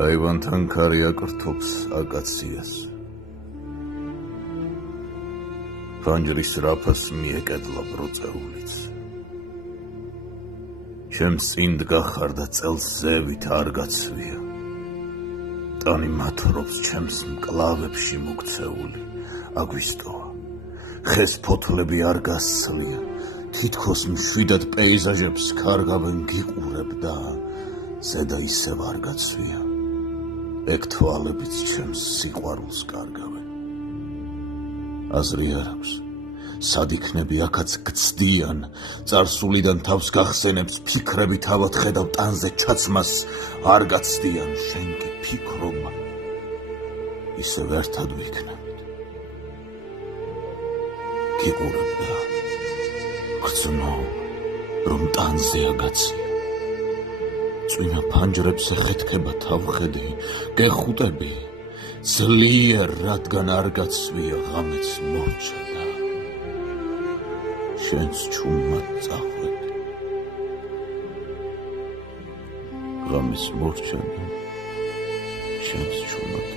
აივანთან ქარი აკრთობს აკაციას. ფანჯრის რაფას მიეკედლა ბროწეულიც. ჩემს წინ დგა ხარ და წელს ზევით არ გაცვია. ტანი მათრობს ჩემს მკლავებში მოქცეული, აგვისტოა. ხეს ფოთლები არ გასცვია, თითქოს მშვიდად პეიზაჟებს კარგავენ გიყურებ და ზედა ისევ არ გაცვია. ეგ თვალებიც ჩემს სიყვარულს კარგავენ. აზრი არ აქვს, სად იქნები აქაც გცდიან, წარსულიდან თავს გახსენებს ფიქრები თავად ხედავ ტანზე ჩაცმას არ გაცდიან, შენ კი ფიქრობ, ისევ ერთად ვიქნებით. გიყურებ და გრძნო, რომ ტანზე აგაცია. წვინა ფანჯრებს ეხეთქება თავხედი, გეხუტები, ძლიერ რადგან არ გაცვია ღამეც მორჩა და შენს ჩუმად წახვედი. ღამის მორჩა და შენს ჩუმად